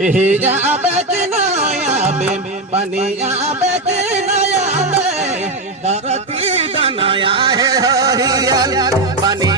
हे आबे कि ना आबे पानी आबे कि ना आबे धरती दनाया है हरियल पानी